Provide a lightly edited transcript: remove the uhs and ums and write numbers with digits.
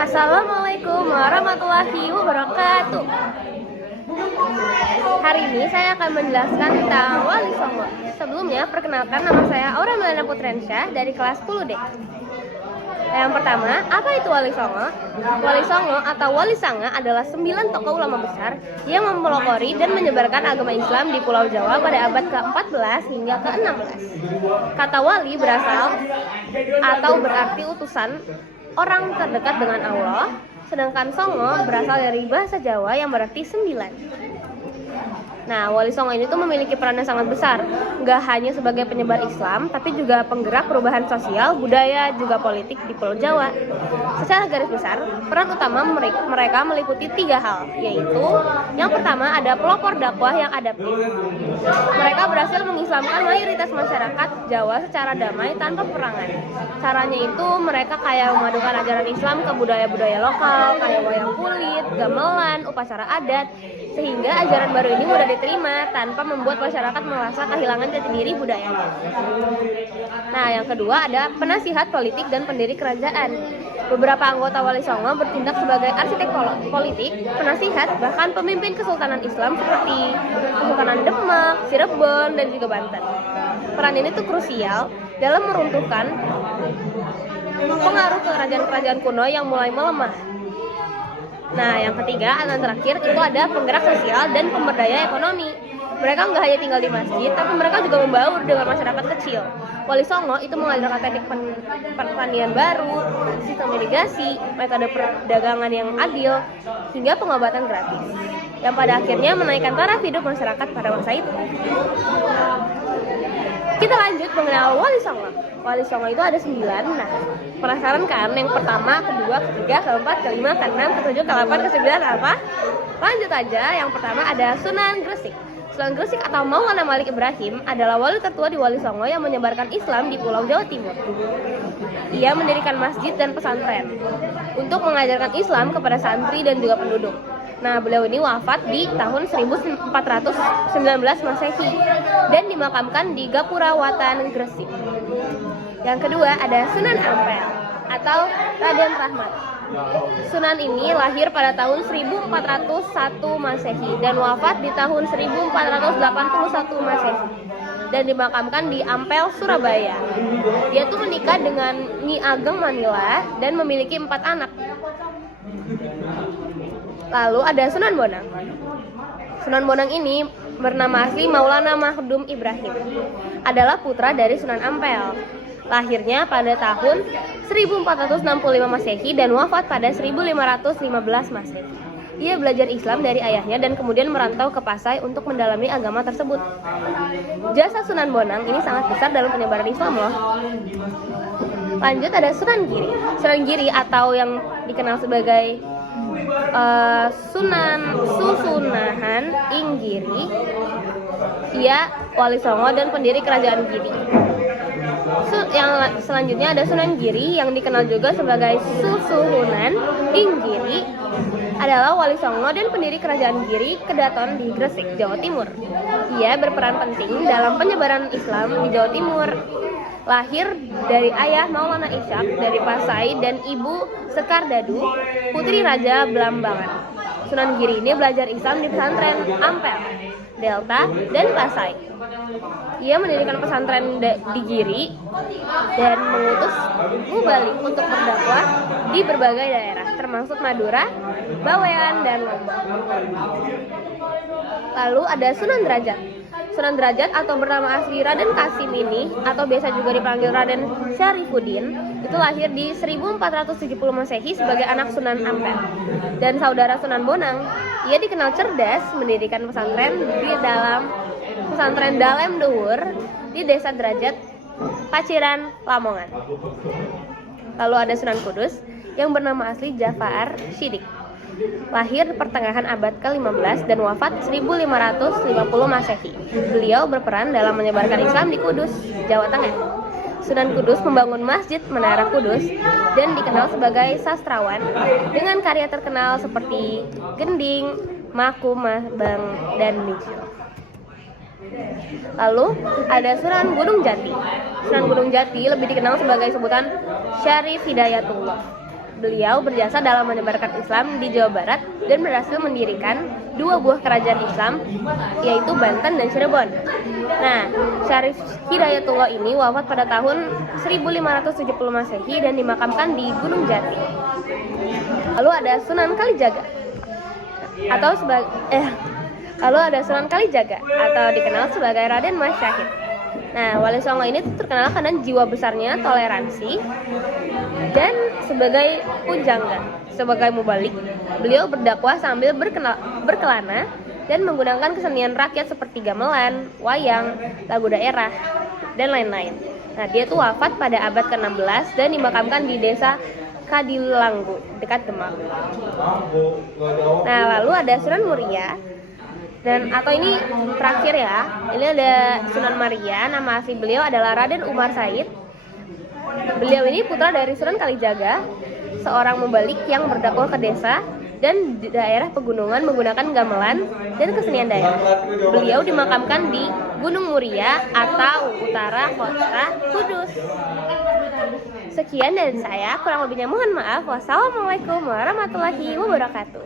Assalamualaikum warahmatullahi wabarakatuh. Hari ini saya akan menjelaskan tentang Wali Songo. Sebelumnya, perkenalkan nama saya Aura Melana Putransyah dari kelas 10D. Yang pertama, apa itu Wali Songo? Wali Songo atau Wali Sanga adalah 9 tokoh ulama besar yang mempelopori dan menyebarkan agama Islam di Pulau Jawa pada abad ke-14 hingga ke-16. Kata wali berasal atau berarti utusan, orang terdekat dengan Allah, sedangkan Songo berasal dari bahasa Jawa yang berarti 9. Nah, Wali Songo ini tuh memiliki peran yang sangat besar, nggak hanya sebagai penyebar Islam, tapi juga penggerak perubahan sosial, budaya, juga politik di Pulau Jawa. Secara garis besar, peran utama mereka meliputi 3 hal, yaitu yang pertama ada pelopor dakwah yang adaptif. Mereka berhasil mengislamkan mayoritas masyarakat Jawa secara damai tanpa peperangan. Caranya itu mereka kayak memadukan ajaran Islam ke budaya-budaya lokal, kayak wayang kulit, gamelan, upacara adat, sehingga ajaran baru ini mudah diterima tanpa membuat masyarakat merasa kehilangan jati diri budayanya. Nah, yang kedua ada penasihat politik dan pendiri kerajaan. Beberapa anggota Wali Songo bertindak sebagai arsitek politik, penasihat, bahkan pemimpin kesultanan Islam seperti Kesultanan Demak, Cirebon, dan juga Banten. Peran ini tuh krusial dalam meruntuhkan pengaruh kerajaan-kerajaan kuno yang mulai melemah. Nah, yang ketiga dan terakhir itu ada penggerak sosial dan pemberdaya ekonomi. Mereka nggak hanya tinggal di masjid, tapi mereka juga membaur dengan masyarakat kecil. Wali Songo itu mengajarkan teknik pertanian baru, sistem irigasi, metode perdagangan yang adil, hingga pengobatan gratis, yang pada akhirnya menaikkan taraf hidup masyarakat pada masa itu. Kita lanjut mengenal Wali Songo. Wali Songo itu ada 9. Nah, penasaran kan? Yang pertama, kedua, ketiga, keempat, kelima, keenam, ketujuh, ke-8, ke-9 apa? Lanjut aja. Yang pertama ada Sunan Gresik. Sunan Gresik atau Maulana Malik Ibrahim adalah wali tertua di Wali Songo yang menyebarkan Islam di Pulau Jawa Timur. Ia mendirikan masjid dan pesantren untuk mengajarkan Islam kepada santri dan juga penduduk. Nah, beliau ini wafat di tahun 1419 Masehi dan dimakamkan di Gapura Watan, Gresik. Yang kedua ada Sunan Ampel atau Raden Rahmat. Sunan ini lahir pada tahun 1401 Masehi dan wafat di tahun 1481 Masehi dan dimakamkan di Ampel, Surabaya. Dia tuh menikah dengan Nyi Ageng Manila dan memiliki 4 anak. Lalu ada Sunan Bonang. Sunan Bonang ini bernama asli Maulana Mahdum Ibrahim. Adalah putra dari Sunan Ampel. Lahirnya pada tahun 1465 Masehi dan wafat pada 1515 Masehi. Ia belajar Islam dari ayahnya dan kemudian merantau ke Pasai untuk mendalami agama tersebut. Jasa Sunan Bonang ini sangat besar dalam penyebaran Islam loh. Lanjut ada Sunan Giri. Sunan Giri atau yang dikenal sebagai Sunan Susunahan ing Giri. Ia Wali Songo dan pendiri kerajaan Giri. Yang selanjutnya ada Sunan Giri yang dikenal juga sebagai Susuhunan ing Giri, adalah Wali Songo dan pendiri kerajaan Giri Kedaton di Gresik, Jawa Timur. Ia berperan penting dalam penyebaran Islam di Jawa Timur. Lahir dari ayah Maulana Ishak dari Pasai dan ibu Sekar Dadu, putri Raja Blambangan. Sunan Giri ini belajar Islam di pesantren Ampel, Delta, dan Pasai. Ia mendirikan pesantren di Giri dan mengutus mubalik untuk berdakwah di berbagai daerah, termasuk Madura, Bawean, dan Lombok. Lalu ada Sunan Derajat. Sunan Derajat atau bernama asli Raden Kasim ini, atau biasa juga dipanggil Raden Syarifuddin, itu lahir di 1470 Masehi sebagai anak Sunan Ampel dan saudara Sunan Bonang. Ia dikenal cerdas mendirikan pesantren Dalem Dhuwur di Desa Derajat, Paciran, Lamongan. Lalu ada Sunan Kudus yang bernama asli Jafar Shiddiq. Lahir pertengahan abad ke-15 dan wafat 1550 Masehi. Beliau berperan dalam menyebarkan Islam di Kudus, Jawa Tengah. Sunan Kudus membangun Masjid Menara Kudus dan dikenal sebagai sastrawan dengan karya terkenal seperti Gending, Maku, Bang, dan Mijil. Lalu ada Sunan Gunung Jati. Sunan Gunung Jati lebih dikenal sebagai sebutan Syarif Hidayatullah. Beliau berjasa dalam menyebarkan Islam di Jawa Barat dan berhasil mendirikan 2 buah kerajaan Islam, yaitu Banten dan Cirebon. Nah, Syarif Hidayatullah ini wafat pada tahun 1570 Masehi dan dimakamkan di Gunung Jati. Lalu ada Sunan Kalijaga atau dikenal sebagai Raden Mas Syahid. Nah, Wali Songo ini terkenal karena jiwa besarnya toleransi dan sebagai pujangga, sebagai mubalik, beliau berdakwah sambil berkelana dan menggunakan kesenian rakyat seperti gamelan, wayang, lagu daerah, dan lain-lain. Nah, dia tuh wafat pada abad ke-16 dan dimakamkan di desa Kadilanggu, dekat Demak. Nah, lalu ada Sunan Muria. Atau ini terakhir ya, ini ada Sunan Maria, nama asli beliau adalah Raden Umar Said. Beliau ini putra dari Sunan Kalijaga, seorang mubalik yang berdakwah ke desa dan di daerah pegunungan menggunakan gamelan dan kesenian daerah. Beliau dimakamkan di Gunung Muria atau utara kota Kudus. Sekian dari saya, kurang lebihnya mohon maaf. Wassalamualaikum warahmatullahi wabarakatuh.